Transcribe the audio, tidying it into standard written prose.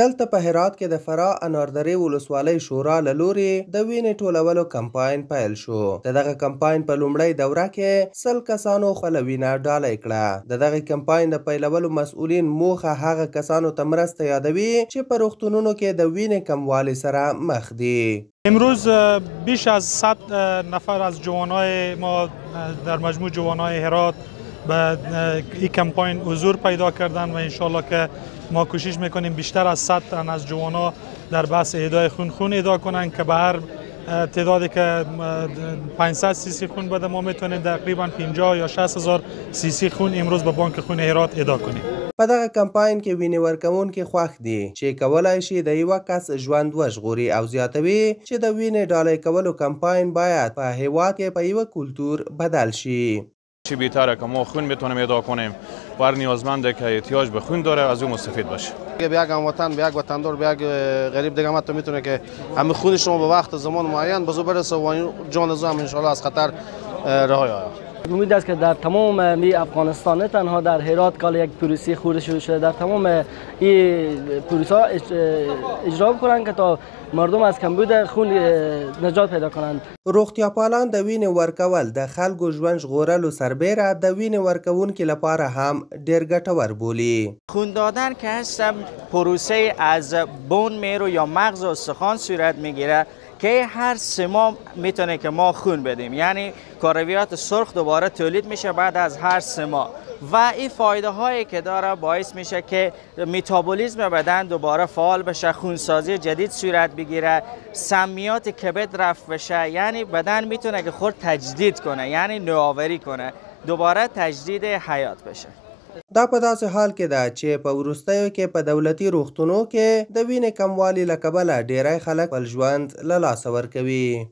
دلته په هرات کې د فراه اناردرې ولسوالۍ شورا له لورې د وینې ټولولو کمپاین پیل شو. د دغه کمپاین په لومړۍ دوره کې 100 کسانو خپله وینه ډالۍ کړه. د دغه کمپاین د پیلولو مسؤلین موخه هغه کسانو ته مرسته یادوي چې په روغتونونو کې د وینې کموالي سره مخ دي. امروز بیش از 100 نفر از جوانای ما در مجموع جوانای هرات به این کمپاین حضور پیدا کردن و انشالله که ما کوشش میکنیم بیشتر از 100 تن از جوانا در بحث اهدای خون اهدا کنن که به هر تعدادی که 500 سی خون بده ما میتونیم تقریبا 50 یا 60 هزار سی خون امروز به بانک خون هرات اهدا کنیم. په دغه کمپاین کې وینې ورکوونکي خوښ دي چې کولای شي د یوه کس ژوند وژغوري او زیاتوي چې د وینې ډالۍ کولو کمپاین باید په هیواد کې په یوه کلتور بدل شي. چی بهتره که ما خون میتونیم اهدا کنیم و هر نیازمنده که احتیاج به خون داره از اون مستفید باشه. به یک هموطن، به یک وطندار، به یک غریب دیگه تو میتونه که همه خون شما به وقت زمان معین به زو برسه و جان زو هم ان شاءالله از خطر رهایی آید. امید است که در تمام می افغانستان نه تنها در هرات کال یک پروسه خورده شده در تمام این پروسه اجرا کنند که تا مردم از کمبود خون نجات پیدا کنند. روغتیاپالان د وینې ورکول د خلکو ژوند ژغورلو سربیره د وینې ورکوونکي لپاره هم ډیر ګټور بولي. خون دادن که هست پروسه از بون میرو یا مغز و استخوان صورت میگیره که هر 3 ماه میتونه که ما خون بدیم، یعنی کرویات سرخ دوباره تولید میشه بعد از هر 3 ماه و این فایده هایی که داره باعث میشه که متابولیسم بدن دوباره فعال بشه، خونسازی جدید صورت بگیره، سمیات کبد رفع بشه، یعنی بدن میتونه که خود تجدید کنه، یعنی نوآوری کنه، دوباره تجدید حیات بشه. دا په داسې حال کې ده چې په وروستیو کې په دولتي روغتونو کې د وینې کموالي له کبله ډیری خلک خپل ژوند له لاسه ورکوي.